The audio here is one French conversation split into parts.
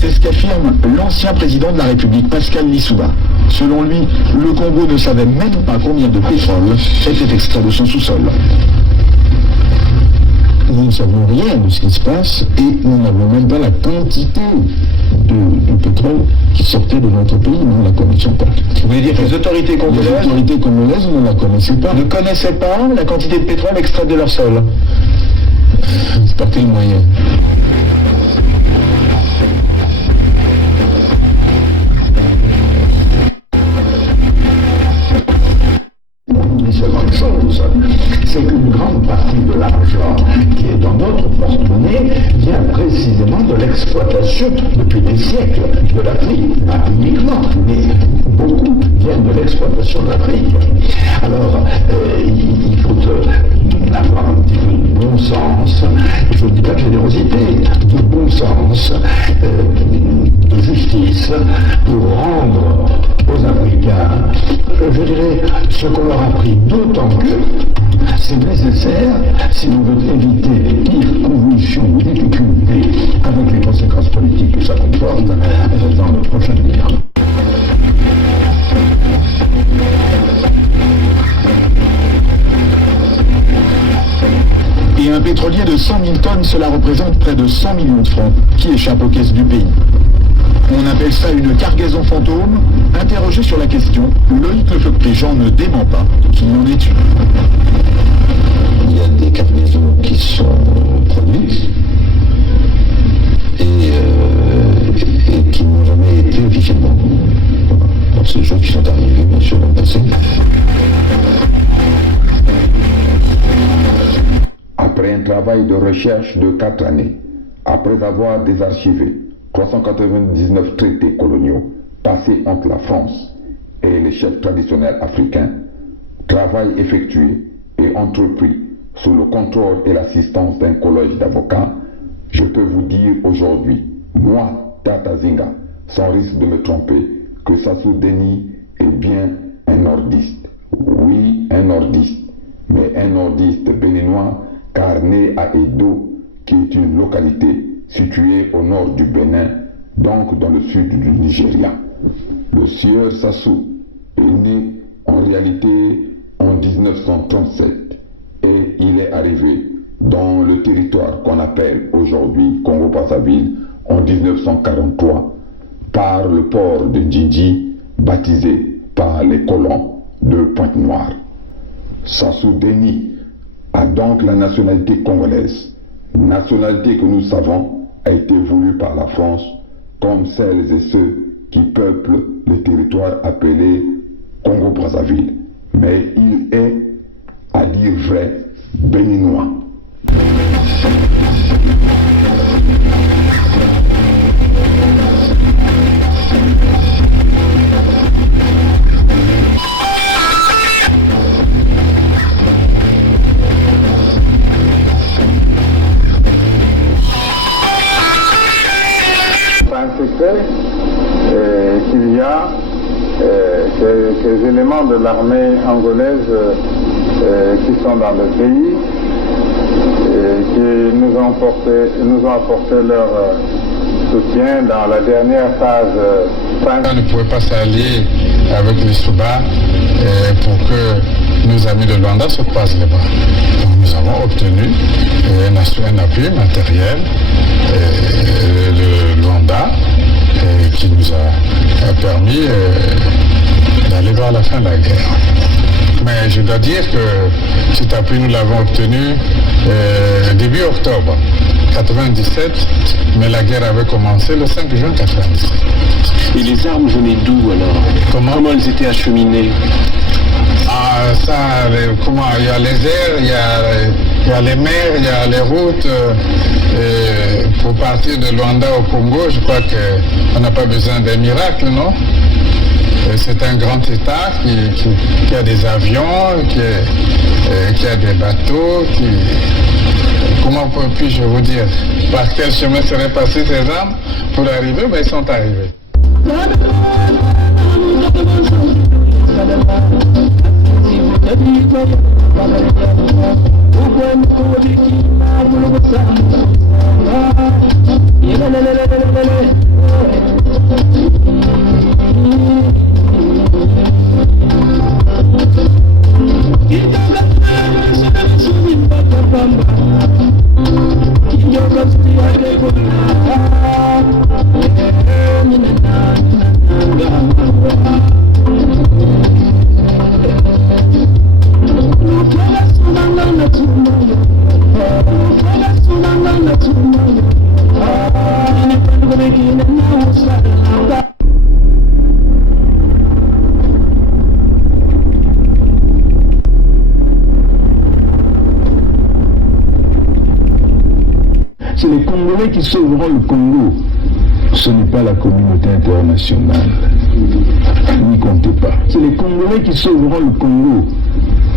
C'est ce qu'affirme l'ancien président de la République, Pascal Lissouba. Selon lui, le Congo ne savait même pas combien de pétrole était extrait de son sous-sol. Nous ne savons rien de ce qui se passe et nous n'avons même pas la quantité de pétrole qui sortait de notre pays, nous ne la connaissions pas. Vous voulez dire que les autorités congolaises ne la connaissaient pas. Ne connaissaient pas la quantité de pétrole extraite de leur sol. Par quel moyen? Une seconde chose, c'est qu'une grande partie de l'argent qui est dans notre porte-monnaie vient précisément de l'exploitation depuis des siècles de l'Afrique, pas uniquement, mais beaucoup viennent de l'exploitation de l'Afrique. Alors, il faut avoir un petit peu de bon sens, je ne dis pas de générosité, de bon sens, de justice, pour rendre aux Africains, je dirais, ce qu'on leur a pris, d'autant que c'est nécessaire si l'on veut éviter les pires convulsions ou difficultés avec les conséquences politiques que ça comporte dans le prochain avenir. Et un pétrolier de 100 000 tonnes, cela représente près de 100 millions de francs qui échappent aux caisses du pays. On appelle ça une cargaison fantôme. Interrogé sur la question, Loïc Lefebvre-Préjean ne dément pas qu'il y en ait une. Il y a des cargaisons qui sont produites et qui n'ont jamais été officiellement. Donc c'est des choses qui sont arrivées, bien sûr, dans le passé. Après un travail de recherche de 4 années, après avoir désarchivé 399 traités coloniaux passés entre la France et les chefs traditionnels africains, travail effectué et entrepris sous le contrôle et l'assistance d'un collège d'avocats, je peux vous dire aujourd'hui, moi, Tata Zinga, sans risque de me tromper, que Sassou Deni est bien un nordiste. Oui, un nordiste, mais un nordiste béninois, car né à Edo, qui est une localité située au nord du Bénin, donc dans le sud du Nigeria. Le sieur Sassou est né en réalité en 1937 et il est arrivé dans le territoire qu'on appelle aujourd'hui Congo-Brazzaville en 1943 par le port de Djindji, baptisé par les colons de Pointe-Noire. Sassou Deni a donc la nationalité congolaise, nationalité que nous savons a été voulue par la France comme celles et ceux qui peuplent le territoire appelé Congo-Brazzaville. Mais il est, à dire vrai, béninois. Qu'il y a quelques éléments de l'armée angolaise qui sont dans le pays et qui nous ont apporté leur soutien dans la dernière phase. On ne pouvait pas s'allier avec les Souba pour que nos amis de Luanda se croisent les bras. Donc nous avons obtenu un appui matériel de Luanda qui nous a permis d'aller vers la fin de la guerre. Mais je dois dire que cet appui, nous l'avons obtenu début octobre 1997, mais la guerre avait commencé le 5 juin 1997. Et les armes venaient d'où alors? Comment elles étaient acheminées? Ah, ça, il y a les airs, il y a les mers, il y a les routes. Pour partir de Luanda au Congo, je crois qu'on n'a pas besoin d'un miracle, non? C'est un grand État qui a des avions, qui a des bateaux, comment puis-je vous dire? Par quel chemin seraient passées ces armes pour arriver? Ben, ils sont arrivés. Congolais qui sauveront le Congo. Ce n'est pas la communauté internationale. N'y comptez pas. C'est les Congolais qui sauveront le Congo.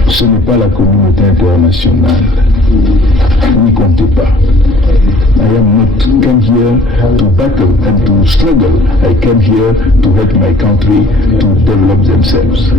Ce n'est pas la communauté internationale. N'y comptez pas. I am not come here to battle and to struggle. I came here to help my country to develop themselves.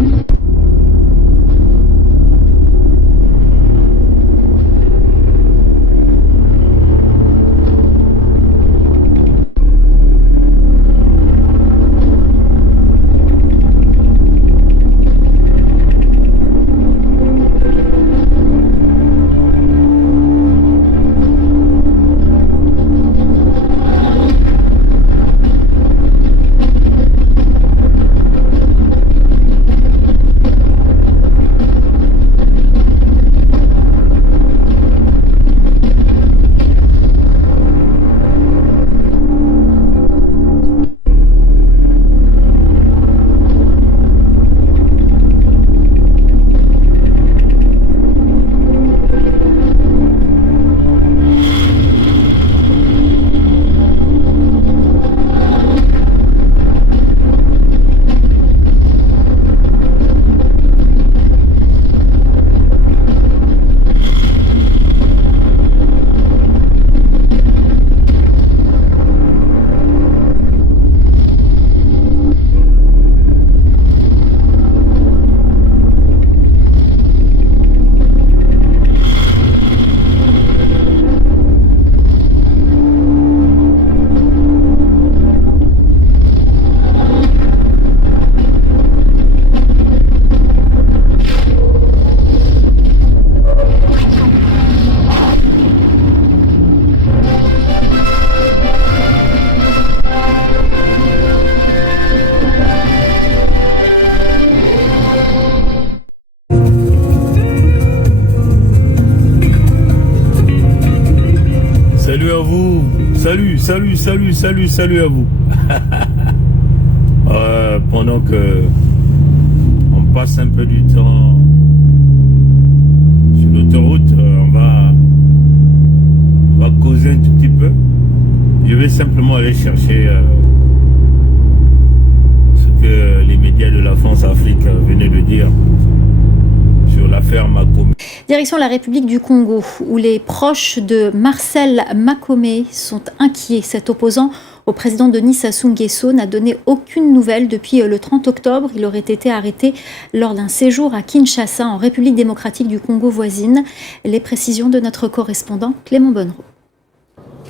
Salut à vous. Pendant que on passe un peu du temps sur l'autoroute, on va causer un tout petit peu. Je vais simplement aller chercher ce que les médias de la France-Afrique venaient de dire sur l'affaire Makome. Direction la République du Congo, où les proches de Marcel Makome sont inquiets. Cet opposant au président Denis Sassou Nguesso n'a donné aucune nouvelle depuis le 30 octobre. Il aurait été arrêté lors d'un séjour à Kinshasa, en République démocratique du Congo voisine. Les précisions de notre correspondant Clément Bonnereau.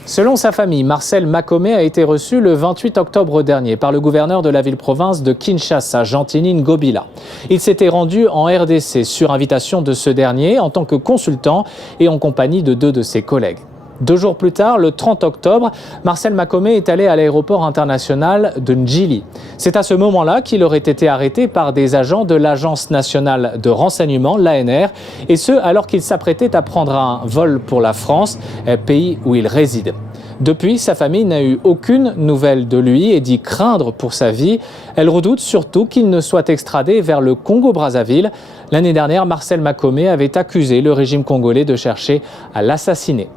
Selon sa famille, Marcel Makome a été reçu le 28 octobre dernier par le gouverneur de la ville-province de Kinshasa, Gentini Ngobila. Il s'était rendu en RDC sur invitation de ce dernier en tant que consultant et en compagnie de 2 de ses collègues. 2 jours plus tard, le 30 octobre, Marcel Makome est allé à l'aéroport international de Njili. C'est à ce moment-là qu'il aurait été arrêté par des agents de l'Agence nationale de renseignement, l'ANR, et ce alors qu'il s'apprêtait à prendre un vol pour la France, pays où il réside. Depuis, sa famille n'a eu aucune nouvelle de lui et dit craindre pour sa vie. Elle redoute surtout qu'il ne soit extradé vers le Congo-Brazzaville. L'année dernière, Marcel Makome avait accusé le régime congolais de chercher à l'assassiner.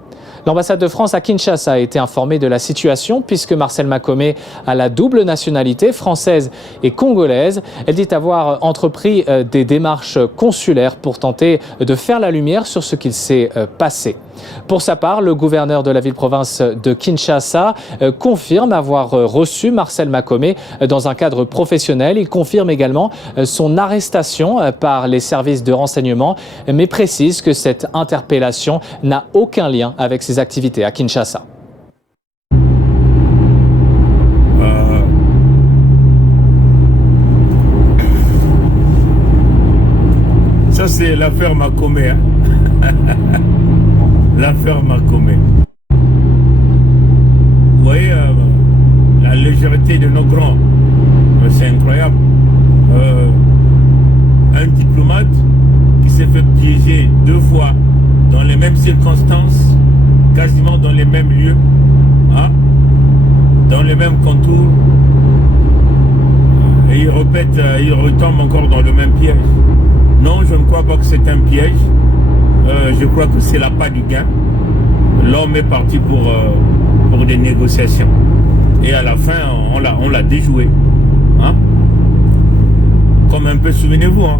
L'ambassade de France à Kinshasa a été informée de la situation puisque Marcel Makome a la double nationalité française et congolaise. Elle dit avoir entrepris des démarches consulaires pour tenter de faire la lumière sur ce qu'il s'est passé. Pour sa part, le gouverneur de la ville-province de Kinshasa confirme avoir reçu Marcel Makome dans un cadre professionnel. Il confirme également son arrestation par les services de renseignement, mais précise que cette interpellation n'a aucun lien avec ses activités à Kinshasa. Ça c'est l'affaire Makome. L'affaire Makome. Vous voyez la légèreté de nos grands. C'est incroyable. Un diplomate qui s'est fait piéger 2 fois dans les mêmes circonstances, quasiment dans les mêmes lieux, hein, dans les mêmes contours, et il répète, il retombe encore dans le même piège. Non, je ne crois pas que c'est un piège. Je crois que c'est l'appât du gain. L'homme est parti pour pour des négociations. Et à la fin, on l'a déjoué. Hein? Comme un peu, souvenez-vous, hein?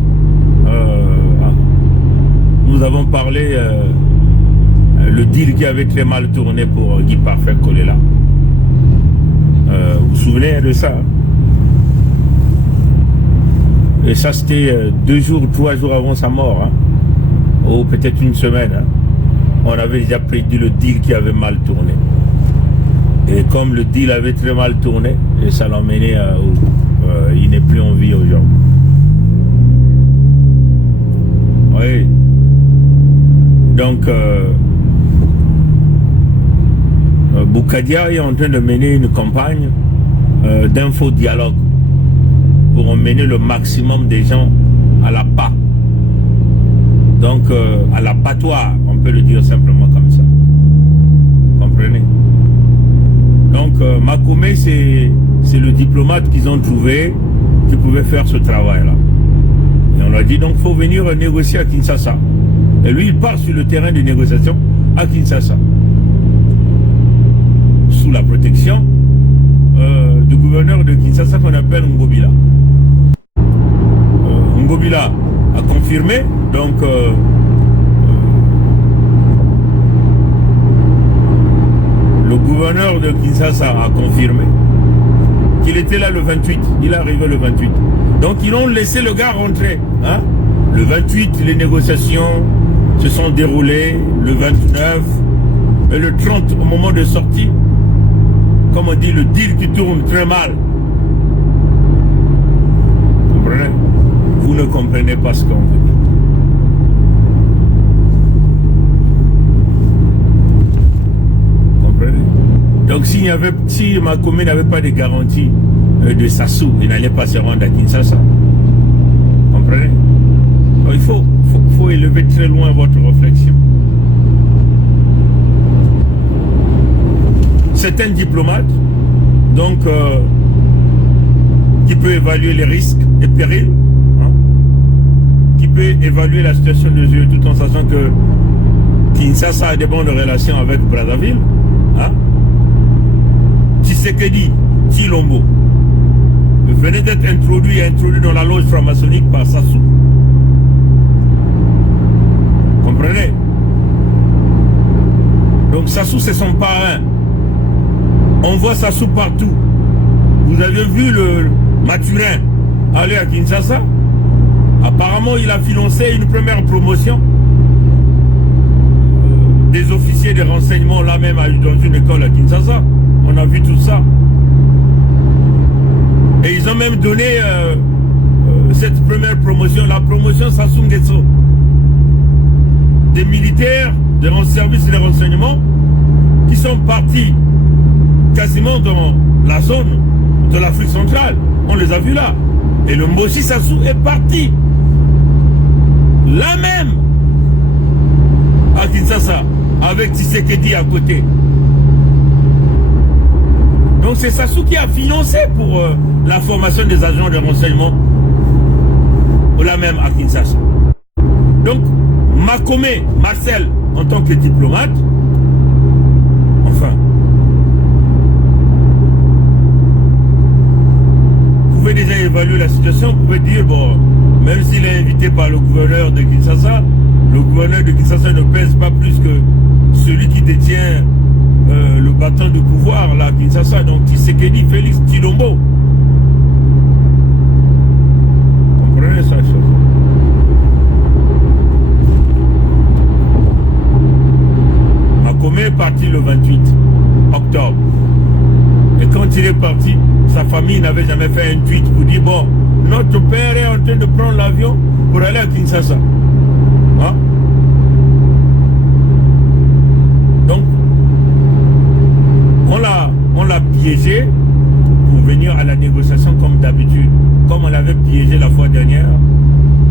Nous avons parlé le deal qui avait très mal tourné pour Guy Parfait Kolela. Vous vous souvenez de ça? Et ça, c'était 2 jours, 3 jours avant sa mort, hein? Ou peut-être une semaine. Hein? On avait déjà prédit le deal qui avait mal tourné. Et comme le deal avait très mal tourné, et ça l'a emmené il n'est plus en vie aujourd'hui. Oui. Donc, Boukadia est en train de mener une campagne d'infodialogue pour emmener le maximum des gens à la PA. Donc, à l'abattoir, on peut le dire simplement comme ça. Comprenez? Donc, Makomé, c'est le diplomate qu'ils ont trouvé qui pouvait faire ce travail-là. Et on lui a dit, donc, il faut venir négocier à Kinshasa. Et lui, il part sur le terrain de négociation à Kinshasa. Sous la protection du gouverneur de Kinshasa qu'on appelle Ngobila. Ngobila a confirmé, donc le gouverneur de Kinshasa a confirmé qu'il était là le 28, il est arrivé le 28. Donc ils ont laissé le gars rentrer. Hein? Le 28, les négociations se sont déroulées, le 29, et le 30, au moment de sortie, comme on dit, le deal qui tourne très mal. Vous comprenez? Vous ne comprenez pas ce qu'on veut dire. Comprenez? Donc si Makomé n'avait pas de garantie de Sassou, il n'allait pas se rendre à Kinshasa. Comprenez? Donc, il faut élever très loin votre réflexion. C'est un diplomate, donc qui peut évaluer les risques et périls, hein, qui peut évaluer la situation des yeux tout en sachant que Kinshasa a des bonnes relations avec Brazzaville. Hein. Tshisekedi Tshilombo venait d'être introduit dans la loge franc-maçonnique par Sassou. Comprenez? Donc Sassou, c'est son parrain. On voit Sassou partout. Vous avez vu le Mathurin aller à Kinshasa? Apparemment, il a financé une première promotion des officiers de renseignement là même dans une école à Kinshasa. On a vu tout ça. Et ils ont même donné cette première promotion, la promotion Sassou Nguesso. Des militaires de services de renseignement qui sont partis quasiment dans la zone de l'Afrique centrale. On les a vus là. Et le Mboshi Sassou est parti. Là même, à Kinshasa, avec Tshisekedi à côté. Donc c'est Sassou qui a financé pour la formation des agents de renseignement. Là même à Kinshasa. Donc, Makomé, Marcel, en tant que diplomate, enfin, vous pouvez déjà évaluer la situation, vous pouvez dire, bon, même s'il est invité par le gouverneur de Kinshasa, le gouverneur de Kinshasa ne pèse pas plus que celui qui détient le bâton de pouvoir, là, à Kinshasa, donc Tshisekedi, Félix Tshilombo. Comprenez ça, chose. Makomé est parti le 28 octobre. Et quand il est parti, sa famille n'avait jamais fait un tweet pour dire, bon, notre père est en train de prendre l'avion pour aller à Kinshasa. Hein? Donc, on l'a piégé pour venir à la négociation comme d'habitude, comme on l'avait piégé la fois dernière,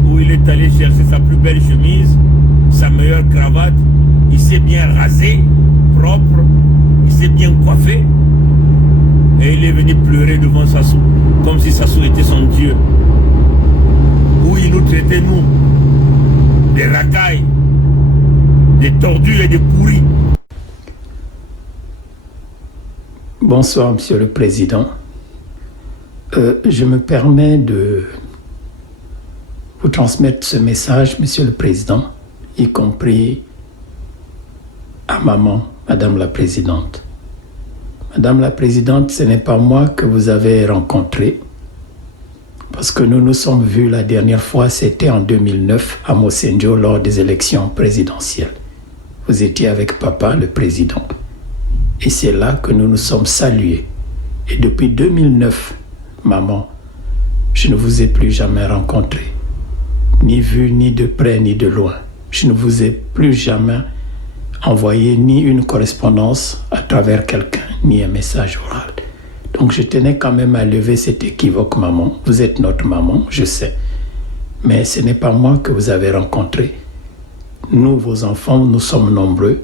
où il est allé chercher sa plus belle chemise, sa meilleure cravate, il s'est bien rasé, propre, il s'est bien coiffé, et il est venu pleurer devant Sassou, comme si Sassou était son Dieu, où il nous traitait, nous, des racailles, des tordus et des pourris. Bonsoir, Monsieur le Président. Je me permets de vous transmettre ce message, Monsieur le Président, y compris à maman, Madame la Présidente. Madame la Présidente, ce n'est pas moi que vous avez rencontré, parce que nous nous sommes vus la dernière fois, c'était en 2009 à Mosenjo lors des élections présidentielles. Vous étiez avec papa, le président. Et c'est là que nous nous sommes salués. Et depuis 2009, maman, je ne vous ai plus jamais rencontré, ni vu, ni de près, ni de loin. Je ne vous ai plus jamais envoyé ni une correspondance à travers quelqu'un, ni un message oral. Donc je tenais quand même à lever cet équivoque, maman. Vous êtes notre maman, je sais. Mais ce n'est pas moi que vous avez rencontré. Nous, vos enfants, nous sommes nombreux.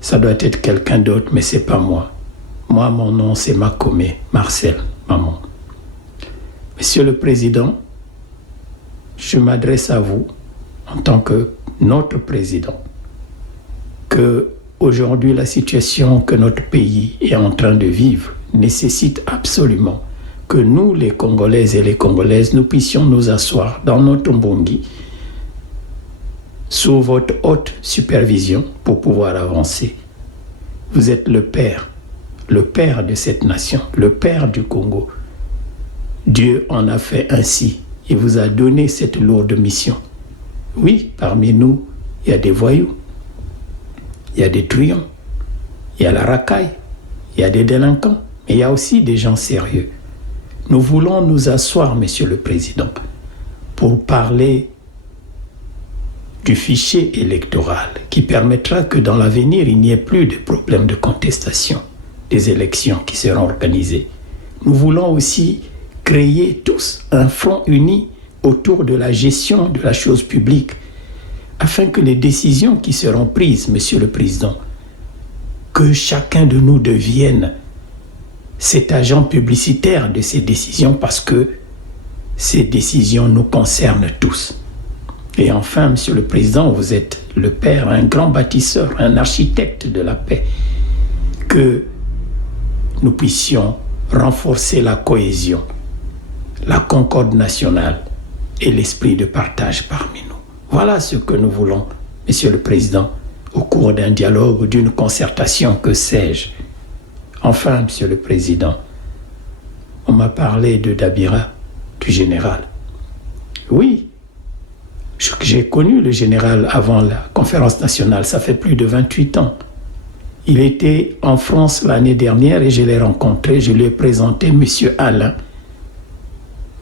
Ça doit être quelqu'un d'autre, mais c'est pas moi. Moi, mon nom, c'est Makomé, Marcel, maman. Monsieur le Président, je m'adresse à vous en tant que notre président, que aujourd'hui la situation que notre pays est en train de vivre nécessite absolument que nous, les Congolaises et les Congolaises, nous puissions nous asseoir dans notre mbongi sous votre haute supervision pour pouvoir avancer. Vous êtes le père de cette nation, le père du Congo. Dieu en a fait ainsi. Il vous a donné cette lourde mission. Oui, parmi nous, il y a des voyous, il y a des truands, il y a la racaille, il y a des délinquants, mais il y a aussi des gens sérieux. Nous voulons nous asseoir, Monsieur le Président, pour parler du fichier électoral qui permettra que dans l'avenir, il n'y ait plus de problème de contestation des élections qui seront organisées. Nous voulons aussi créer tous un front uni autour de la gestion de la chose publique afin que les décisions qui seront prises, Monsieur le Président, que chacun de nous devienne cet agent publicitaire de ces décisions parce que ces décisions nous concernent tous. Et enfin, Monsieur le Président, vous êtes le père, un grand bâtisseur, un architecte de la paix, que nous puissions renforcer la cohésion, la concorde nationale et l'esprit de partage parmi nous. Voilà ce que nous voulons, Monsieur le Président, au cours d'un dialogue ou d'une concertation, que sais-je. Enfin, Monsieur le Président, on m'a parlé de Dabira, du général. Oui, j'ai connu le général avant la conférence nationale, ça fait plus de 28 ans. Il était en France l'année dernière et je l'ai rencontré, je lui ai présenté Monsieur Alain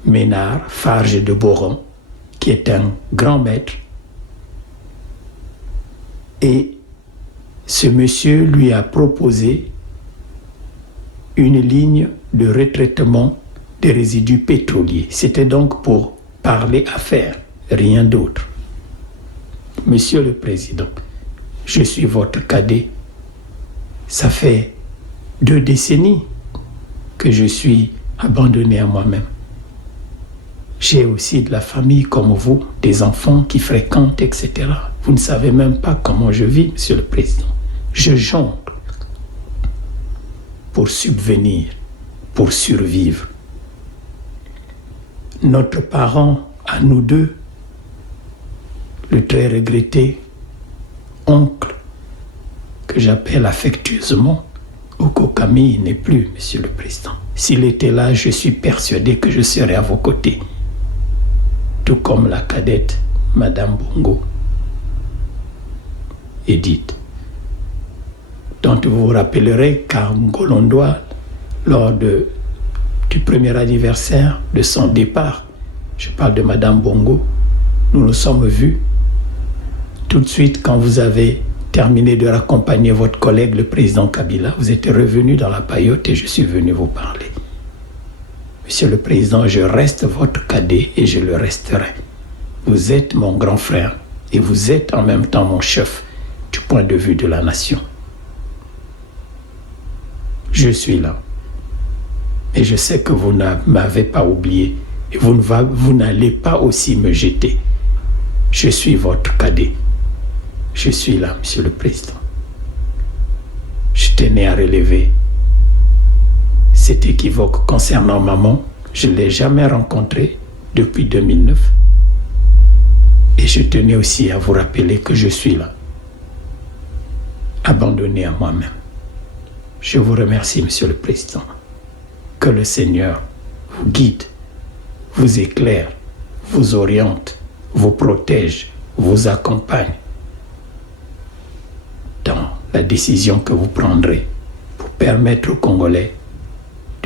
Ménard, Farge de Boron, qui est un grand maître. Et ce monsieur lui a proposé une ligne de retraitement des résidus pétroliers. C'était donc pour parler affaires, rien d'autre. Monsieur le Président, je suis votre cadet. Ça fait 2 décennies que je suis abandonné à moi-même. J'ai aussi de la famille comme vous, des enfants qui fréquentent, etc. Vous ne savez même pas comment je vis, Monsieur le Président. Je jongle pour subvenir, pour survivre. Notre parent, à nous deux, le très regretté oncle, que j'appelle affectueusement Okokami, il n'est plus, Monsieur le Président. S'il était là, je suis persuadé que je serais à vos côtés. Tout comme la cadette, Madame Bongo, Edith, dont vous vous rappellerez qu'à Ngolondoa, lors du premier anniversaire de son départ, je parle de Madame Bongo, nous nous sommes vus. Tout de suite, quand vous avez terminé de raccompagner votre collègue, le président Kabila, vous êtes revenu dans la paillote et je suis venu vous parler. Monsieur le Président, je reste votre cadet et je le resterai. Vous êtes mon grand frère et vous êtes en même temps mon chef du point de vue de la nation. Je suis là. Et je sais que vous ne m'avez pas oublié et vous n'allez pas aussi me jeter. Je suis votre cadet. Je suis là, Monsieur le Président. Je tenais à relever c'est équivoque. Concernant maman, je ne l'ai jamais rencontrée depuis 2009. Et je tenais aussi à vous rappeler que je suis là, abandonné à moi-même. Je vous remercie, Monsieur le Président. Que le Seigneur vous guide, vous éclaire, vous oriente, vous protège, vous accompagne dans la décision que vous prendrez pour permettre aux Congolais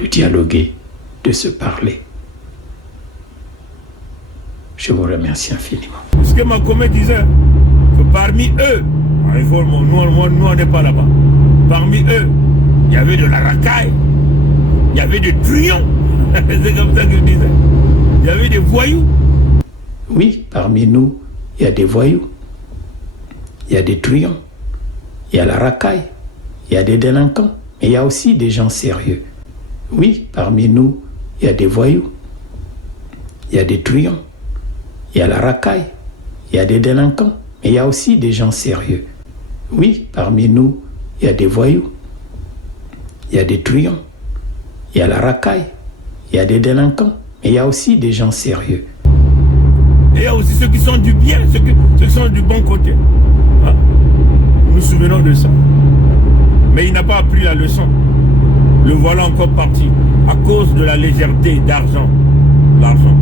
de dialoguer, de se parler. Je vous remercie infiniment. Ce que Makome disait, que parmi eux, nous on n'est pas là-bas, parmi eux, il y avait de la racaille, il y avait des truands, c'est comme ça qu'il disait, il y avait des voyous. Oui, parmi nous, il y a des voyous, il y a des truands, il y a la racaille, il y a des délinquants, mais il y a aussi des gens sérieux. Oui, parmi nous, il y a des voyous, il y a des truands, il y a la racaille, il y a des délinquants, mais il y a aussi des gens sérieux. Oui, parmi nous, il y a des voyous, il y a des truands, il y a la racaille, il y a des délinquants, mais il y a aussi des gens sérieux. Et il y a aussi ceux qui sont du bien, ceux qui sont du bon côté. Hein? Nous nous souvenons de ça. Mais il n'a pas appris la leçon. Le voilà encore parti à cause de la légèreté d'argent. L'argent.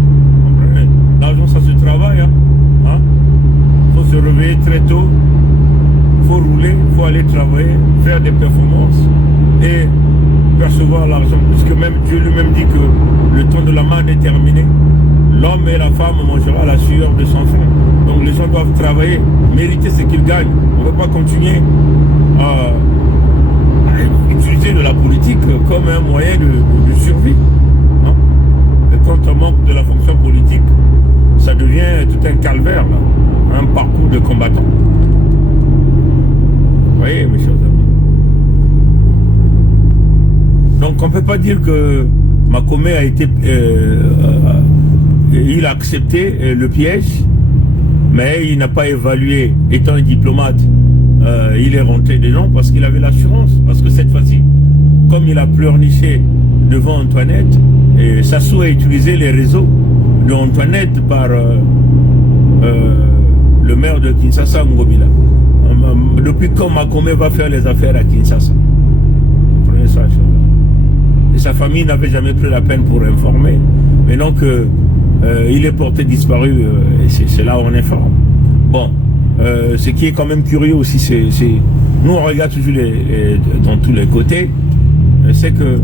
L'argent, ça se travaille. Hein? Faut se réveiller très tôt. Faut rouler, faut aller travailler, faire des performances et percevoir l'argent. Puisque même Dieu lui-même dit que le temps de la manne est terminé. L'homme et la femme mangeront la sueur de son front. Donc les gens doivent travailler, mériter ce qu'ils gagnent. On ne peut pas continuer à utiliser de la politique comme un moyen de survie. Hein? Et quand on manque de la fonction politique, ça devient tout un calvaire, là, un parcours de combattant. Vous voyez, mes chers amis. Donc on ne peut pas dire que Makome a été... il a accepté le piège, mais il n'a pas évalué. Étant un diplomate, il est rentré dedans parce qu'il avait l'assurance. Parce que cette fois-ci, comme il a pleurniché devant Antoinette, et Sassou a utilisé les réseaux de Antoinette par le maire de Kinshasa, Ngobila. Depuis quand Makome va faire les affaires à Kinshasa? Vous prenez ça, et sa famille n'avait jamais pris la peine pour informer. Maintenant que il est porté disparu, et c'est là où on informe. Bon, ce qui est quand même curieux aussi, c'est nous on regarde toujours dans tous les côtés, c'est que,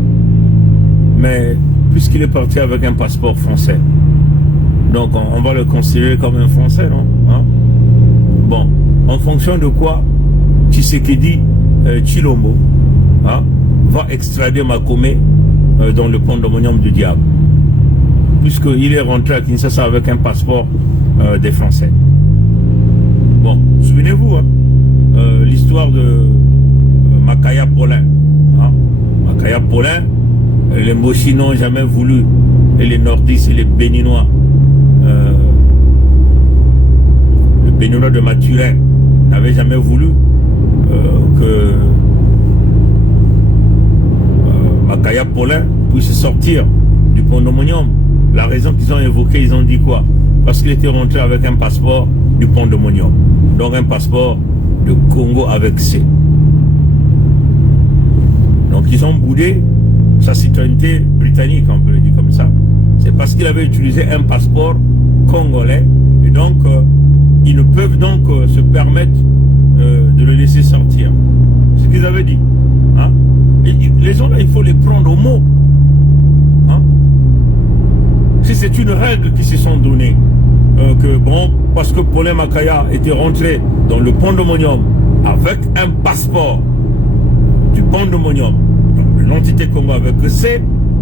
mais puisqu'il est parti avec un passeport français, donc on va le considérer comme un Français, non? Hein? Bon, en fonction de quoi Tshisekedi Tshilombo hein, va extrader Makome dans le pandemonium du diable, puisqu'il est rentré à Kinshasa avec un passeport des Français. Bon, souvenez-vous, hein, l'histoire de Makaya Paulin. Hein, Makaya Paulin, les Moshi n'ont jamais voulu, et les Nordistes et les Béninois, le Béninois de Mathurin n'avaient jamais voulu que Makaya Paulin puisse sortir du pandemonium. La raison qu'ils ont évoquée, ils ont dit quoi? Parce qu'il était rentré avec un passeport du pandemonium. Donc un passeport de Congo avec C. Donc ils ont boudé sa citoyenneté britannique, on peut le dire comme ça. C'est parce qu'il avait utilisé un passeport congolais. Et donc, ils ne peuvent donc se permettre de le laisser sortir. C'est ce qu'ils avaient dit. Hein? Et les gens là, il faut les prendre au mot. Hein? Si c'est une règle qui se sont données, que bon, parce que Paulin Makaya était rentré dans le pandemonium avec un passeport du pandemonium, donc de l'entité Congo avec le C,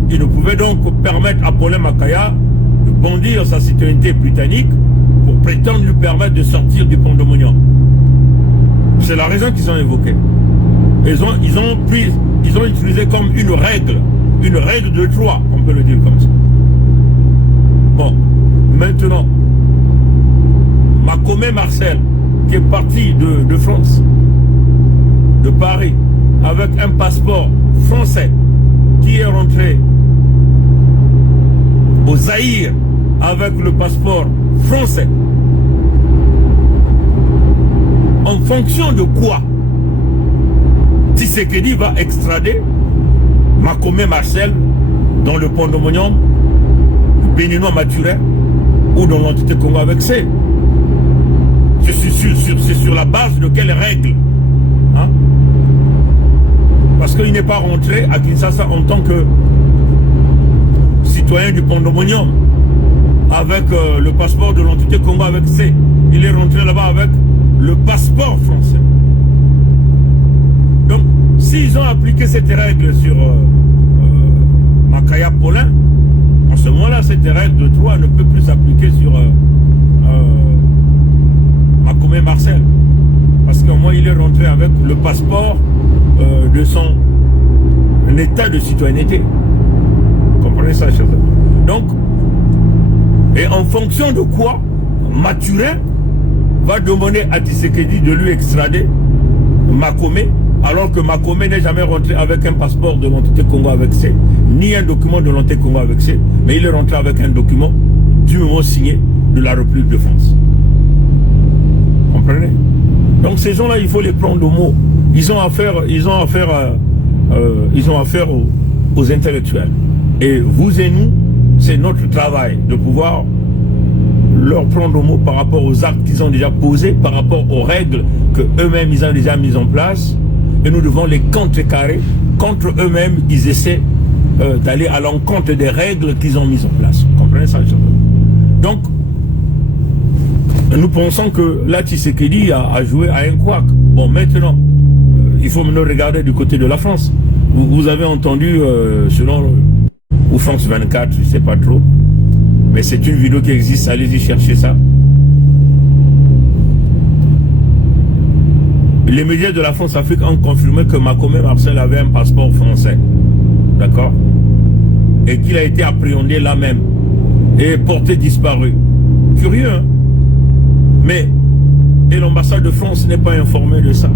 il ne pouvait donc permettre à Paulin Makaya de bondir sa citoyenneté britannique pour prétendre lui permettre de sortir du pandemonium. C'est la raison qu'ils ont évoquée. Ils ont utilisé comme une règle de droit, on peut le dire comme ça. Bon, maintenant, Makome Marcel, qui est parti de France, de Paris, avec un passeport français, qui est rentré au Zaïre avec le passeport français, en fonction de quoi Tshisekedi va extrader Makome Marcel dans le Pandemonium, Béninois Mathurin ou dans l'entité Congo avec C. C'est sur la base de quelles règles, hein? Parce qu'il n'est pas rentré à Kinshasa en tant que citoyen du Pandemonium avec le passeport de l'entité Congo avec C. Il est rentré là-bas avec le passeport français. Donc, s'ils ont appliqué cette règle sur Makaya Paulin, en ce moment-là, cette règle de 3 ne peut plus s'appliquer sur Makome Marcel. Parce qu'au moins, il est rentré avec le passeport de son état de citoyenneté. Vous comprenez ça, chers amis? Donc, et en fonction de quoi, Mathurin va demander à Tshisekedi de lui extrader Makome, alors que Makome n'est jamais rentré avec un passeport de l'entité Congo avec C, ni un document de l'entité Congo avec C, mais il est rentré avec un document dûment signé de la République de France. Vous comprenez? Donc ces gens-là, il faut les prendre au mot. Ils ont affaire aux intellectuels. Et vous et nous, c'est notre travail de pouvoir leur prendre au mot par rapport aux actes qu'ils ont déjà posés, par rapport aux règles que eux-mêmes ils ont déjà mises en place, et nous devons les contrecarrer. Contre eux-mêmes, ils essaient d'aller à l'encontre des règles qu'ils ont mises en place. Vous comprenez ça? Donc, nous pensons que là, Tshisekedi a joué à un couac. Bon, maintenant, il faut maintenant regarder du côté de la France. Vous avez entendu, selon ou France 24, je ne sais pas trop, mais c'est une vidéo qui existe, allez-y chercher ça. Les médias de la France-Afrique ont confirmé que Makome Marcel avait un passeport français, d'accord, et qu'il a été appréhendé là même et porté disparu. Curieux, hein? Mais et l'ambassade de France n'est pas informée de ça,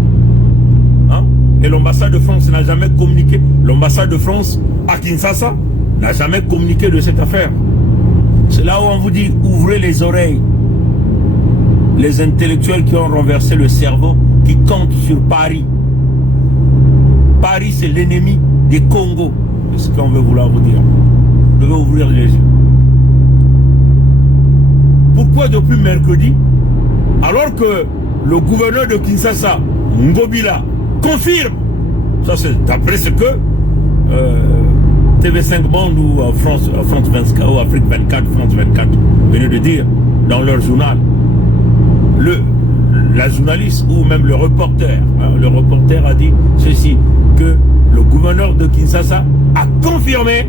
hein? Et l'ambassade de France n'a jamais communiqué. L'ambassade de France à Kinshasa n'a jamais communiqué de cette affaire. C'est là où on vous dit, ouvrez les oreilles. Les intellectuels qui ont renversé le cerveau, qui comptent sur Paris. Paris, c'est l'ennemi des Congo. C'est ce qu'on veut vouloir vous dire. Vous devez ouvrir les yeux. Pourquoi depuis mercredi, alors que le gouverneur de Kinshasa, Ngobila, confirme, ça c'est d'après ce que TV5 Monde ou France 24 ou Afrique 24, France 24 venaient de dire dans leur journal, la journaliste ou même le reporter a dit ceci, que le gouverneur de Kinshasa a confirmé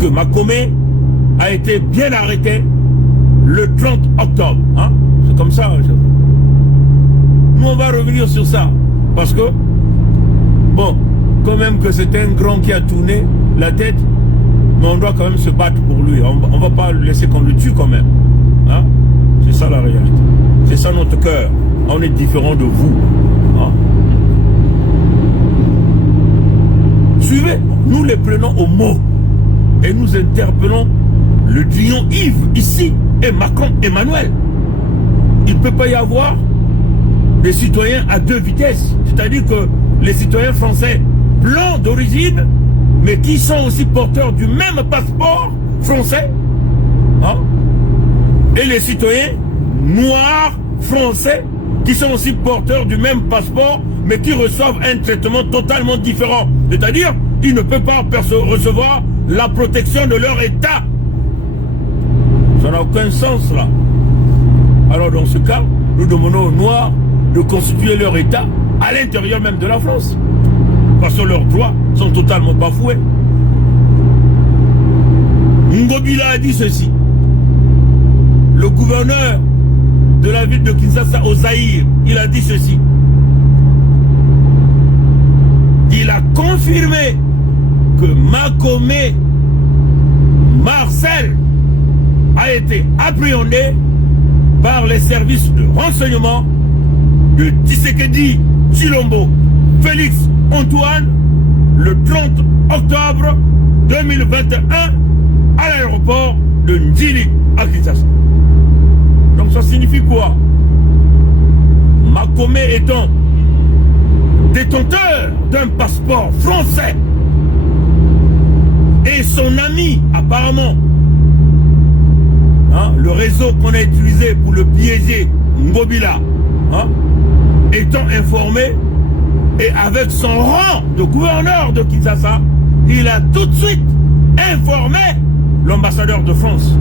que Makome a été bien arrêté le 30 octobre. Hein? C'est comme ça. Nous on va revenir sur ça parce que bon, quand même que c'est un grand qui a tourné la tête, mais on doit quand même se battre pour lui. On va pas le laisser qu'on le tue quand même. Hein? C'est ça la réalité. C'est ça notre cœur. On est différent de vous. Hein? Suivez, nous les prenons au mot et nous interpellons le dion Yves ici et Macron Emmanuel. Il ne peut pas y avoir des citoyens à deux vitesses. C'est-à-dire que les citoyens français blancs d'origine, mais qui sont aussi porteurs du même passeport français, hein, et les citoyens noirs français, qui sont aussi porteurs du même passeport, mais qui reçoivent un traitement totalement différent. C'est-à-dire, ils ne peuvent pas recevoir la protection de leur État. Ça n'a aucun sens là. Alors dans ce cas, nous demandons aux Noirs de constituer leur État à l'intérieur même de la France. Parce que leurs droits sont totalement bafoués. Ngobila a dit ceci. Le gouverneur de la ville de Kinshasa au Zaïre, il a dit ceci. Il a confirmé que Makome Marcel a été appréhendé par les services de renseignement de Tshisekedi Tshilombo Félix Antoine le 30 octobre 2021 à l'aéroport de Ndjili à Kinshasa. Donc ça signifie quoi? Makome étant détenteur d'un passeport français et son ami apparemment, le réseau qu'on a utilisé pour le piéger, Ngobila, étant informé et avec son rang de gouverneur de Kinshasa, il a tout de suite informé l'ambassadeur de France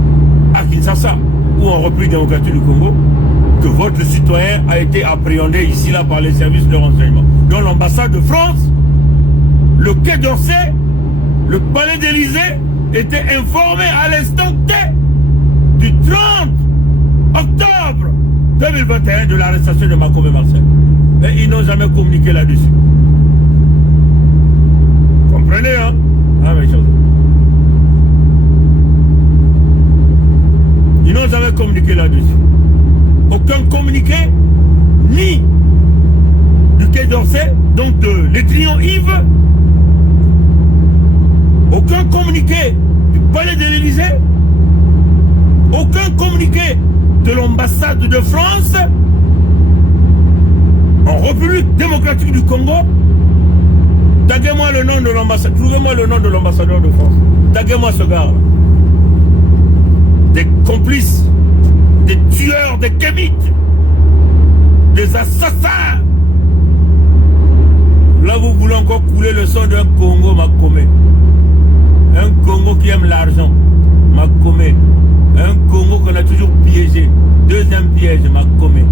à Kinshasa ou en République démocratique du Congo que votre citoyen a été appréhendé ici là par les services de renseignement. Dans l'ambassade de France, le Quai d'Orsay, le palais d'Élysée était informé à l'instant T du 30 octobre 2021 de l'arrestation de Makome Marcel. Et ils n'ont jamais communiqué là-dessus. Comprenez, hein? Mes choses. Ils n'ont jamais communiqué là-dessus. Aucun communiqué, ni du Quai d'Orsay, donc de l'étudiant Yves, aucun communiqué du palais de l'Élysée, aucun communiqué de l'ambassade de France en République démocratique du Congo. Taguez-moi le nom de l'ambassade, trouvez-moi le nom de l'ambassadeur de France. Taguez-moi ce gars-là. Des complices, des tueurs, des kémites, des assassins. Là, vous voulez encore couler le sang d'un Congo Makome. Un Congo qui aime l'argent, Makome. Un Congo qu'on a toujours piégé. Deuxième piège, Makome.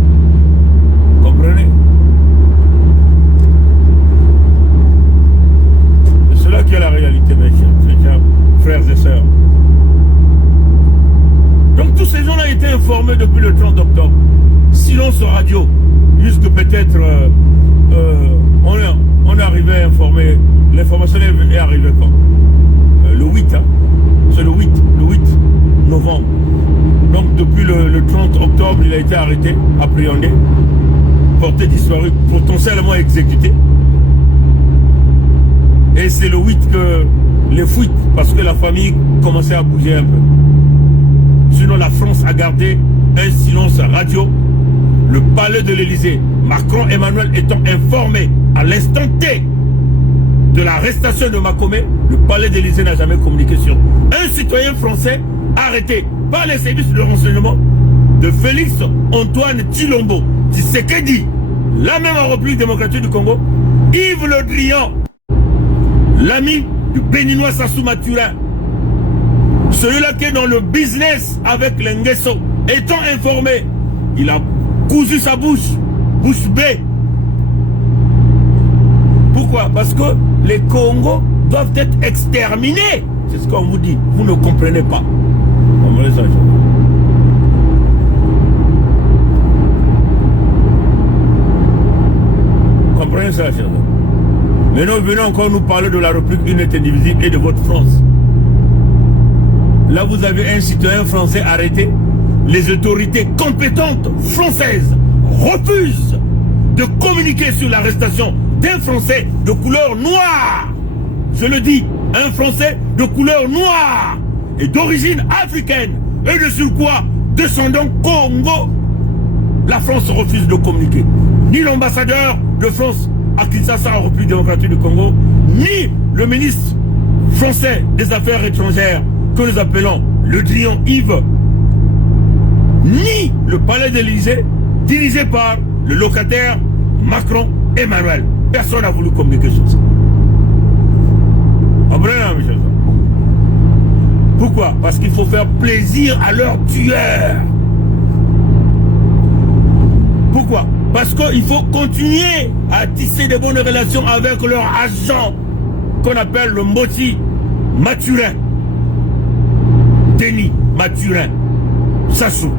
Comprenez? C'est cela qui est la réalité, mes chers frères et sœurs. Donc tous ces gens-là étaient informés depuis le 30 octobre. Silence radio, jusque peut-être on est arrivé à informer. L'information est arrivée quand? Le 8, c'est le 8 novembre. Donc depuis le 30 octobre, il a été arrêté, appréhendé, porté disparu, potentiellement exécuté. Et c'est le 8 que les fuites, parce que la famille commençait à bouger un peu. Sinon, la France a gardé un silence radio. Le palais de l'Élysée, Macron Emmanuel étant informé à l'instant T de l'arrestation de Makome, le palais de l'Élysée n'a jamais communiqué sur un citoyen français arrêté par les services de renseignement de Félix Antoine Tshilombo Tshisekedi, la même en République démocratique du Congo, Yves Le Drian, l'ami du béninois Sassou Maturin, celui-là qui est dans le business avec les Nguesso, étant informé, il a cousu sa bouche bée. Pourquoi? Parce que les Congos doivent être exterminés. C'est ce qu'on vous dit. Vous ne comprenez pas. Comprenez ça, chers amis. Maintenant, venez encore nous parler de la République unie et indivisible et de votre France. Là, vous avez un citoyen français arrêté. Les autorités compétentes françaises refusent de communiquer sur l'arrestation d'un Français de couleur noire. Je le dis, un Français de couleur noire et d'origine africaine et de surcroît descendant Congo. La France refuse de communiquer. Ni l'ambassadeur de France à Kinshasa en République démocratique du Congo, ni le ministre français des Affaires étrangères que nous appelons Le Drian Yves, ni le palais de l'Élysée dirigé par le locataire Macron Emmanuel. Personne n'a voulu communiquer sur ça. Pourquoi? Parce qu'il faut faire plaisir à leurs tueurs. Pourquoi? Parce qu'il faut continuer à tisser de bonnes relations avec leurs agents qu'on appelle le Moti Maturin, Denis Maturin, Sassou.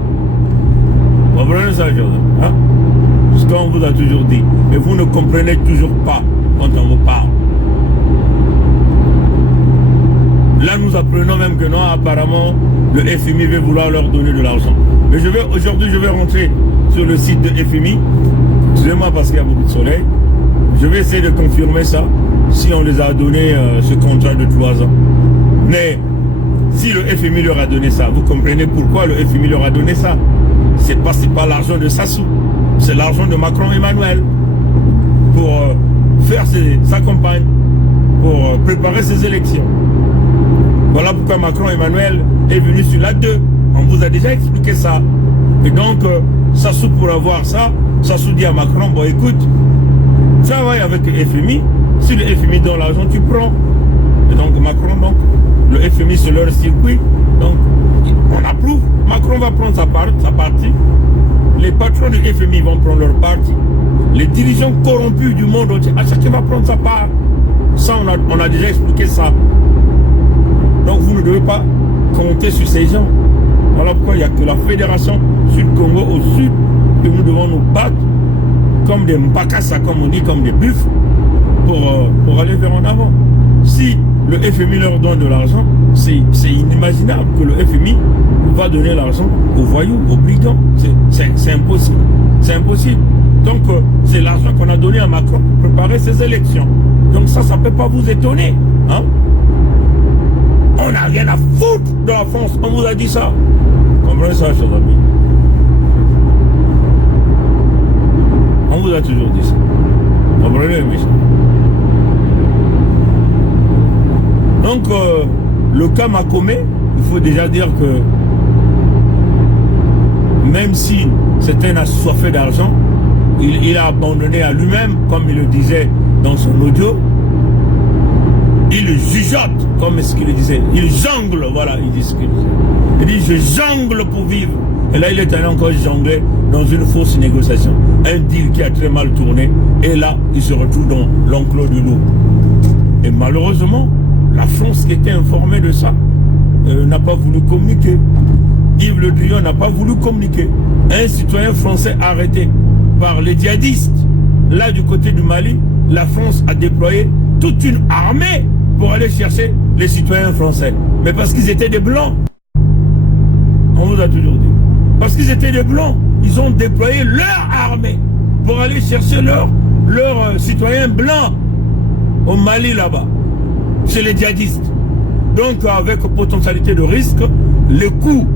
Vous comprenez ça, hein? Ce qu'on vous a toujours dit. Mais vous ne comprenez toujours pas quand on vous parle. Là, nous apprenons même que non, apparemment, le FMI veut vouloir leur donner de l'argent. Mais aujourd'hui, je vais rentrer sur le site de FMI. Excusez-moi parce qu'il y a beaucoup de soleil. Je vais essayer de confirmer ça. si on les a donné ce contrat de 3 ans. Mais si le FMI leur a donné ça, vous comprenez pourquoi le FMI leur a donné ça? C'est pas l'argent de Sassou, c'est l'argent de Macron Emmanuel pour faire sa campagne, pour préparer ses élections. Voilà pourquoi Macron Emmanuel est venu sur la 2. On vous a déjà expliqué ça. Et donc, Sassou, pour avoir ça, Sassou dit à Macron, bon écoute, travaille avec le FMI, si le FMI donne l'argent, tu prends. Et donc Macron, donc, le FMI c'est leur circuit, donc on approuve. Macron va prendre sa partie, les patrons du FMI vont prendre leur partie, les dirigeants corrompus du monde entier, à chacun va prendre sa part. Ça, on a déjà expliqué ça. Donc vous ne devez pas compter sur ces gens. Voilà pourquoi il n'y a que la fédération Sud-Congo au sud que nous devons nous battre comme des mpakassa, comme on dit, comme des buffles, pour aller vers en avant. Si le FMI leur donne de l'argent, c'est inimaginable que le FMI va donner l'argent aux voyous, aux brigands. C'est impossible. C'est impossible. Donc c'est l'argent qu'on a donné à Macron pour préparer ses élections. Donc ça ne peut pas vous étonner. Hein? On n'a rien à foutre de la France. On vous a dit ça. Comprenez ça, chers amis. On vous a toujours dit ça. Comprenez, mes chers. Donc, le cas Makome, il faut déjà dire que même si c'est un assoiffé d'argent, il a abandonné à lui-même, comme il le disait dans son audio. Il jugeote, comme ce qu'il disait. Il jongle, voilà, il dit ce qu'il disait. Il dit, je jongle pour vivre. Et là, il est allé encore jongler dans une fausse négociation. Un deal qui a très mal tourné. Et là, il se retrouve dans l'enclos du loup. Et malheureusement, la France qui était informée de ça n'a pas voulu communiquer. Yves Le Drian n'a pas voulu communiquer. Un citoyen français arrêté par les djihadistes. Là, du côté du Mali, la France a déployé toute une armée pour aller chercher les citoyens français. Mais parce qu'ils étaient des blancs. On vous a toujours dit. Parce qu'ils étaient des blancs, ils ont déployé leur armée pour aller chercher leurs citoyens blancs au Mali là-bas, chez les djihadistes. Donc avec potentialité de risque, les coûts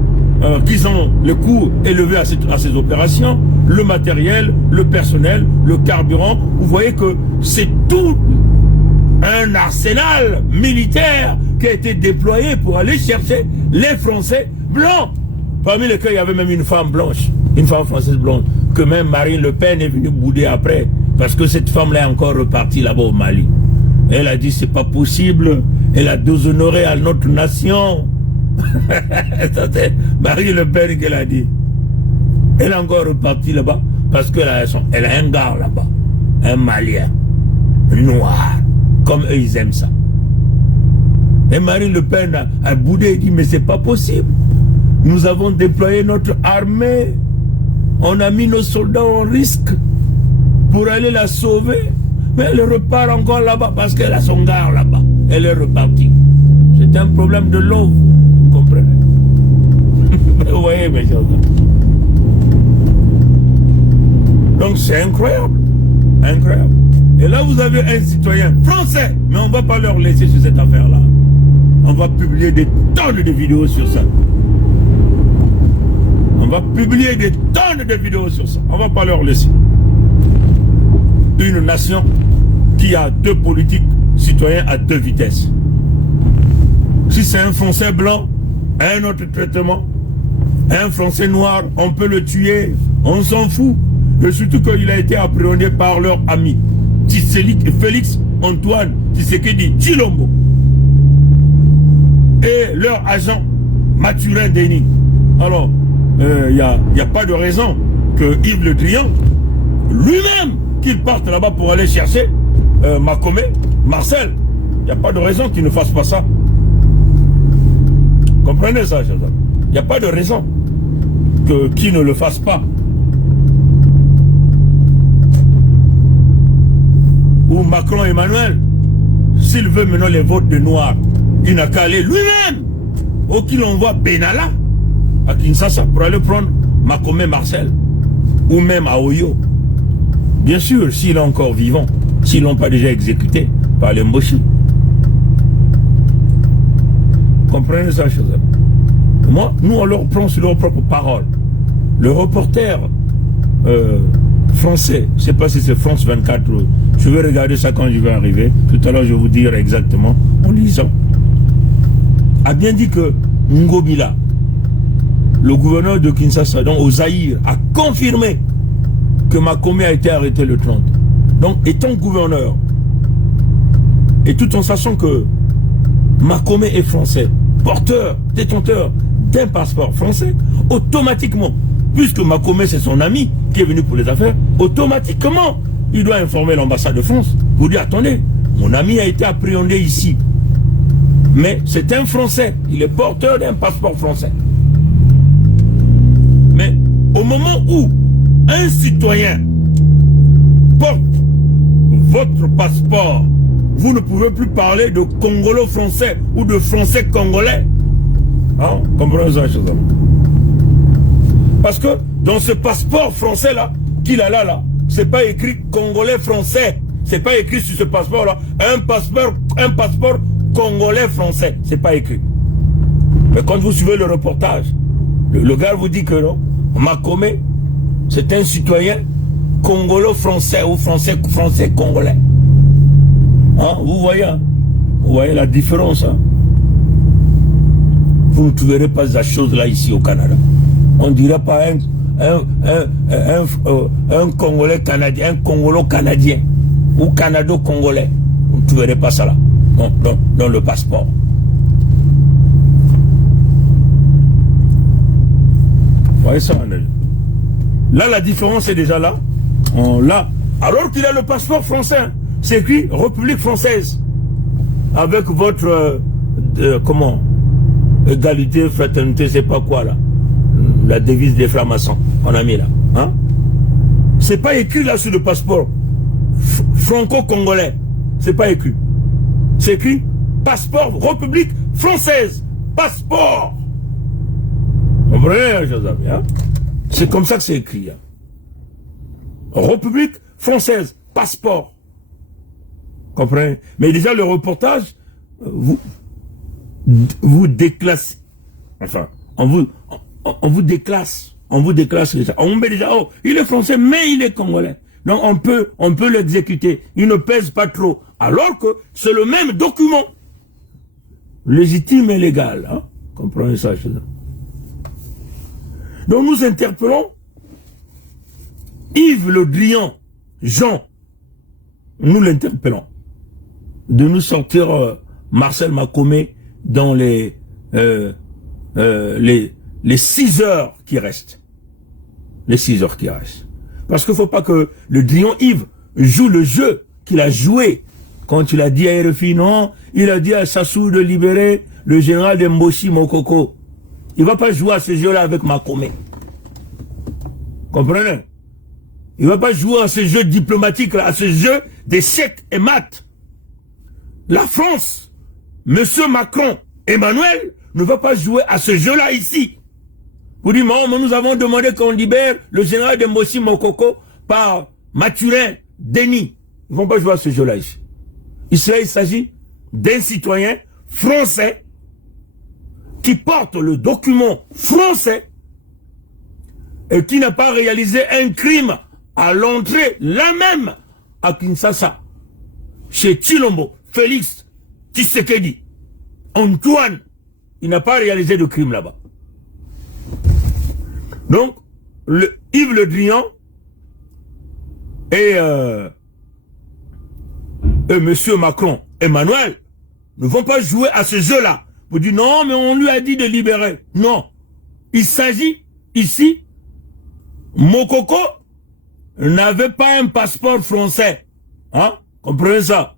les coûts élevés à ces opérations, le matériel, le personnel, le carburant, vous voyez que c'est tout un arsenal militaire qui a été déployé pour aller chercher les Français blancs. Parmi lesquels il y avait même une femme blanche, une femme française blanche, que même Marine Le Pen est venue bouder après, parce que cette femme-là est encore repartie là-bas au Mali. Elle a dit c'est pas possible, elle a déshonoré à notre nation. C'est Marine Le Pen qu'elle a dit. Elle est encore repartie là-bas parce qu'elle a un gars là-bas, un Malien, noir, comme eux ils aiment ça. Et Marine Le Pen a boudé et dit mais c'est pas possible. Nous avons déployé notre armée, on a mis nos soldats en risque pour aller la sauver, mais elle repart encore là-bas parce qu'elle a son gars là-bas. Elle est repartie. C'est un problème de love, vous comprenez? Vous voyez mes chers amis. Donc c'est incroyable, incroyable. Et là vous avez un citoyen français, mais on ne va pas leur laisser sur cette affaire-là. On va publier des tonnes de vidéos sur ça. On va publier des tonnes de vidéos sur ça. On ne va pas leur laisser. Une nation qui a deux politiques citoyens à deux vitesses. Si c'est un Français blanc, un autre traitement. Un Français noir, on peut le tuer. On s'en fout. Et surtout qu'il a été appréhendé par leur ami Félix Antoine Tshisekedi Tshilombo. Et leur agent Mathurin Denis. Alors, il n'y a pas de raison que Yves Le Drian, lui-même, qu'il parte là-bas pour aller chercher Makome, Marcel. Il n'y a pas de raison qu'il ne fasse pas ça. Comprenez ça, chers amis. Il n'y a pas de raison qu'il ne le fasse pas. Ou Macron Emmanuel, s'il veut maintenant les votes de Noirs, il n'a qu'à aller lui-même, ou qu'il envoie Benalla à Kinshasa pour aller prendre Makome Marcel, ou même à Oyo. Bien sûr, s'il est encore vivant, s'ils ne l'ont pas déjà exécuté, par les Mboshi. Comprenez ça, chose. Moi, nous, on leur prend sur leur propre parole. Le reporter français, je ne sais pas si c'est France 24, je vais regarder ça quand je vais arriver. Tout à l'heure, je vais vous dire exactement, en lisant, a bien dit que Ngobila, le gouverneur de Kinshasa, donc au Zaïre, a confirmé que Makome a été arrêté le 30. Donc, étant gouverneur, et tout en sachant que Makome est français, porteur, détenteur d'un passeport français, automatiquement, puisque Makome c'est son ami qui est venu pour les affaires, automatiquement, il doit informer l'ambassade de France pour dire, attendez, mon ami a été appréhendé ici. Mais c'est un Français, il est porteur d'un passeport français. Mais au moment où un citoyen porte votre passeport, vous ne pouvez plus parler de congolo-français ou de français-congolais. Hein? Comprenez ça, chose. Parce que dans ce passeport français-là, qu'il a là, c'est pas écrit congolais-français. C'est pas écrit sur ce passeport-là. Un passeport congolais-français. C'est pas écrit. Mais quand vous suivez le reportage, le gars vous dit que non, Makome, c'est un citoyen congolo-français ou français-congolais. Hein, vous voyez la différence. Hein? Vous ne trouverez pas la chose là ici au Canada. On ne dirait pas un Congolais canadien, un Congolo canadien ou Canado-congolais. Vous ne trouverez pas ça là, dans le passeport. Vous voyez ça, là, la différence est déjà là. Là, alors qu'il a le passeport français. C'est écrit République française. Avec votre, comment, égalité, fraternité, c'est pas quoi là. La devise des francs-maçons, on a mis là. Hein? C'est pas écrit là sur le passeport franco-congolais. C'est pas écrit. C'est écrit passeport République française. Passeport. Vous comprenez, Joseph, hein? C'est comme ça que c'est écrit. Hein? République française. Passeport. Comprenez? Mais déjà le reportage vous déclasse. Enfin, on vous déclasse. On vous déclasse déjà. On met déjà, oh, il est français, mais il est congolais. Donc on peut l'exécuter. Il ne pèse pas trop. Alors que c'est le même document. Légitime et légal. Hein? Comprenez ça, je... Donc nous interpellons Yves Le Drian, Jean, nous l'interpellons de nous sortir Marcel Makome dans les 6 heures qui restent. Les 6 heures qui restent. Parce qu'il ne faut pas que le Drian Yves joue le jeu qu'il a joué quand il a dit à RFI, non, il a dit à Sassou de libérer le général de Mboshi Mokoko. Il ne va pas jouer à ce jeu-là avec Makome. Comprenez? Il ne va pas jouer à ce jeu diplomatique, à ce jeu d'échecs et maths. La France, Monsieur Macron, Emmanuel, ne va pas jouer à ce jeu-là ici. Vous dites, mais nous avons demandé qu'on libère le général de Mboshi Mokoko par Mathurin, Denis. Ils ne vont pas jouer à ce jeu-là ici. Ici, il s'agit d'un citoyen français qui porte le document français et qui n'a pas réalisé un crime à l'entrée, là même, à Kinshasa, chez Tshilombo, Félix Tshisekedi, Antoine, il n'a pas réalisé de crime là-bas. Donc, Yves Le Drian et Monsieur Macron, Emmanuel, ne vont pas jouer à ce jeu-là. Vous dites, non, mais on lui a dit de libérer. Non. Il s'agit, ici, Mokoko n'avait pas un passeport français. Hein? Comprenez ça?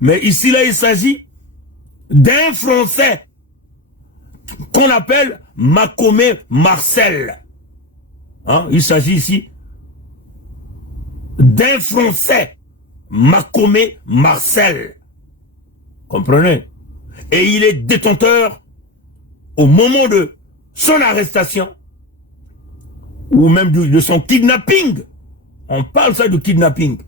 Mais ici, là, il s'agit d'un Français qu'on appelle Makome Marcel. Hein? Il s'agit ici d'un Français, Makome Marcel. Comprenez? Et il est détenteur au moment de son arrestation ou même de son kidnapping. On parle ça de kidnapping.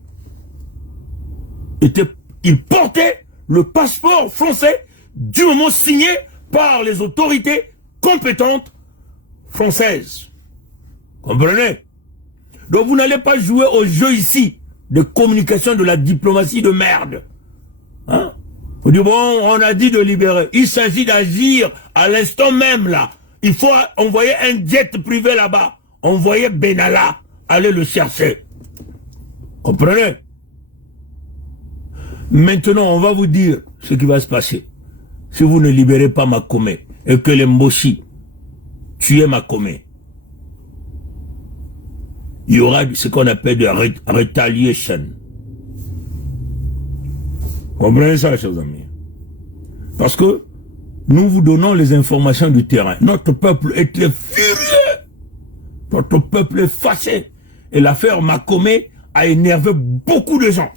il portait le passeport français du moment signé par les autorités compétentes françaises. Comprenez? Donc vous n'allez pas jouer au jeu ici de communication de la diplomatie de merde. Hein? Vous dites, bon, on a dit de libérer. Il s'agit d'agir à l'instant même là. Il faut envoyer un jet privé là-bas. Envoyer Benalla, aller le chercher. Comprenez? Maintenant, on va vous dire ce qui va se passer. Si vous ne libérez pas Makome et que les Mboshi tuent Makome, il y aura ce qu'on appelle de retaliation. Comprenez ça, chers amis? Parce que nous vous donnons les informations du terrain. Notre peuple était furieux. Notre peuple est fâché. Et l'affaire Makome a énervé beaucoup de gens.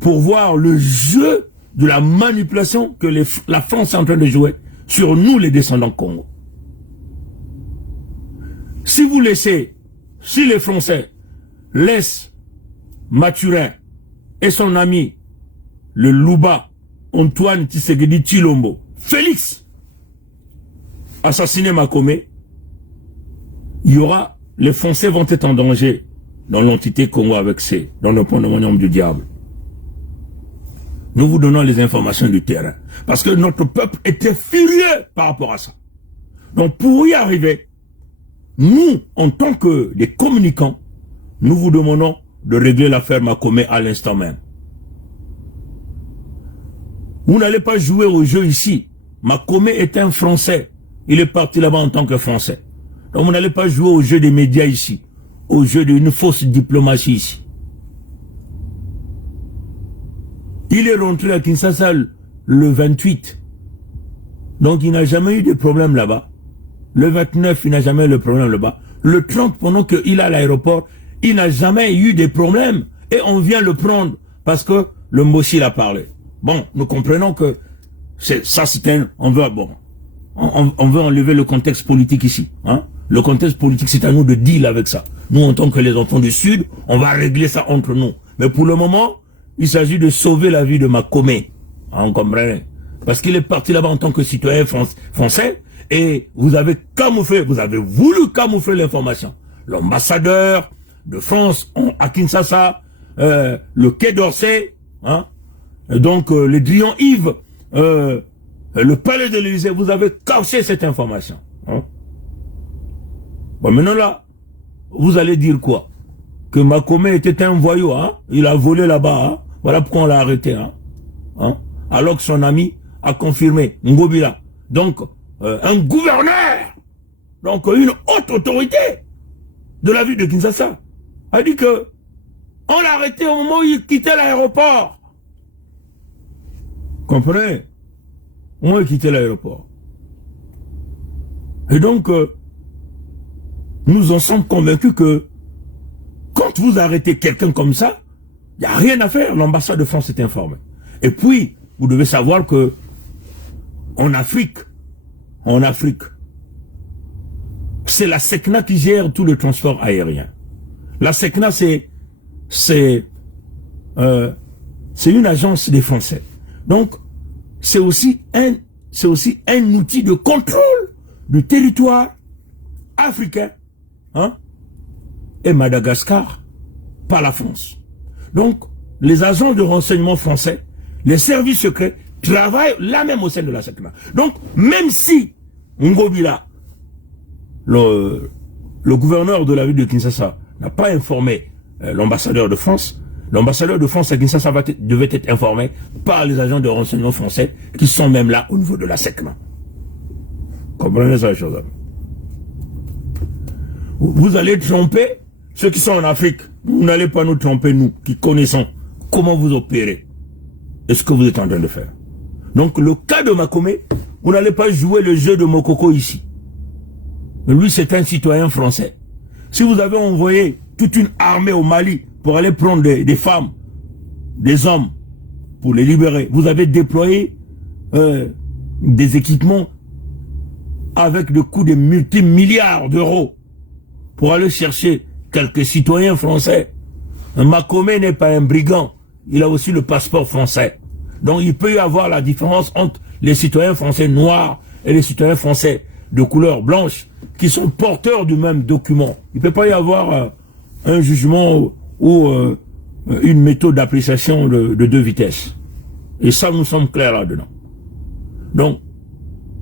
Pour voir le jeu de la manipulation que la France est en train de jouer sur nous, les descendants Congo. Si vous laissez, si les Français laissent Mathurin et son ami, le Louba, Antoine Tshisekedi Tshilombo, Félix, assassiner Makome, il y aura, les Français vont être en danger dans l'entité Congo avec C, dans le pandémonium du diable. Nous vous donnons les informations du terrain. Parce que notre peuple était furieux par rapport à ça. Donc pour y arriver, nous, en tant que des communicants, nous vous demandons de régler l'affaire Makome à l'instant même. Vous n'allez pas jouer au jeu ici. Makome est un Français. Il est parti là-bas en tant que Français. Donc vous n'allez pas jouer au jeu des médias ici. Au jeu d'une fausse diplomatie ici. Il est rentré à Kinshasa le 28. Donc il n'a jamais eu de problème là-bas. Le 29, il n'a jamais eu de problème là-bas. Le 30, pendant qu'il est à l'aéroport, il n'a jamais eu de problème. Et on vient le prendre parce que le Mboshi l'a parlé. Bon, nous comprenons que ça c'est un... On veut enlever le contexte politique ici. Hein? Le contexte politique, c'est à nous de deal avec ça. Nous, en tant que les enfants du Sud, on va régler ça entre nous. Mais pour le moment, il s'agit de sauver la vie de Makome. Hein, vous comprenez? Parce qu'il est parti là-bas en tant que citoyen français et vous avez camouflé, vous avez voulu camoufler l'information. L'ambassadeur de France à Kinshasa, le Quai d'Orsay, hein, donc les Drian-Yves, le palais de l'Élysée, vous avez caché cette information. Hein. Bon, maintenant là, vous allez dire quoi? Que Makome était un voyou, hein? Il a volé là-bas, hein? Voilà pourquoi on l'a arrêté, hein? Hein? Alors que son ami a confirmé, Ngobila, donc un gouverneur, donc une haute autorité de la ville de Kinshasa, a dit que on l'a arrêté au moment où il quittait l'aéroport. Comprenez? Au moment où il quittait l'aéroport. Et donc, nous en sommes convaincus que quand vous arrêtez quelqu'un comme ça, il n'y a rien à faire. L'ambassade de France est informée. Et puis, vous devez savoir que en Afrique, c'est la SECNA qui gère tout le transport aérien. La SECNA, c'est une agence des Français. Donc, c'est aussi un outil de contrôle du territoire africain, hein, et Madagascar par la France. Donc, les agents de renseignement français, les services secrets, travaillent là même au sein de la SECNA. Donc, même si Ngobila, le gouverneur de la ville de Kinshasa, n'a pas informé l'ambassadeur de France, l'ambassadeur de France à Kinshasa devait être informé par les agents de renseignement français qui sont même là au niveau de la SECNA. Comprenez ça, les choses. Vous allez tromper ceux qui sont en Afrique. Vous n'allez pas nous tromper, nous, qui connaissons comment vous opérez et ce que vous êtes en train de faire. Donc, le cas de Makome, vous n'allez pas jouer le jeu de Mokoko ici. Mais lui, c'est un citoyen français. Si vous avez envoyé toute une armée au Mali pour aller prendre des femmes, des hommes, pour les libérer, vous avez déployé des équipements avec des coûts de multimilliards d'euros pour aller chercher quelques citoyens français. Makome n'est pas un brigand, il a aussi le passeport français. Donc il peut y avoir la différence entre les citoyens français noirs et les citoyens français de couleur blanche qui sont porteurs du même document. Il ne peut pas y avoir un jugement ou une méthode d'appréciation de 2 vitesses. Et ça, nous sommes clairs là-dedans. Donc,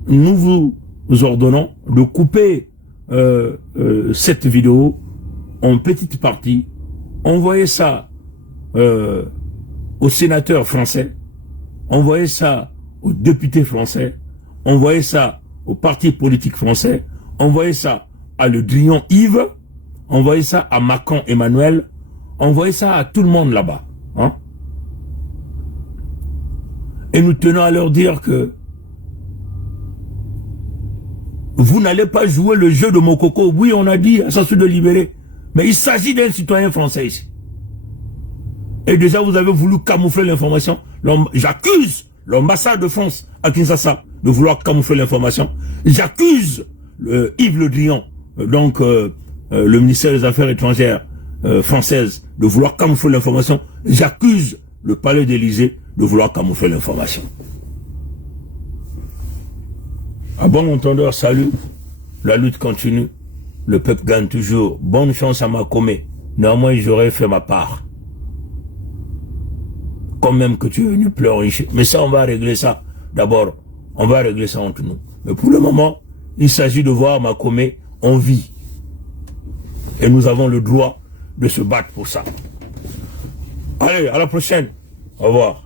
nous vous ordonnons de couper cette vidéo en petites parties, envoyer ça aux sénateurs français, envoyer ça aux députés français, envoyer ça aux partis politiques français, envoyer ça à Le Drian Yves, envoyer ça à Macron Emmanuel, envoyer ça à tout le monde là-bas. Hein? Et nous tenons à leur dire que vous n'allez pas jouer le jeu de Mokoko. Oui, on a dit, ça se de libérer. Mais il s'agit d'un citoyen français ici. Et déjà, vous avez voulu camoufler l'information. J'accuse l'ambassade de France à Kinshasa de vouloir camoufler l'information. J'accuse Yves Le Drian, donc le ministère des Affaires étrangères française, de vouloir camoufler l'information. J'accuse le palais d'Élysée de vouloir camoufler l'information. À bon entendeur, salut. La lutte continue. Le peuple gagne toujours. Bonne chance à Makomé. Néanmoins, j'aurais fait ma part. Quand même que tu es venu pleurnicher. Mais ça, on va régler ça. D'abord, on va régler ça entre nous. Mais pour le moment, il s'agit de voir Makomé en vie. Et nous avons le droit de se battre pour ça. Allez, à la prochaine. Au revoir.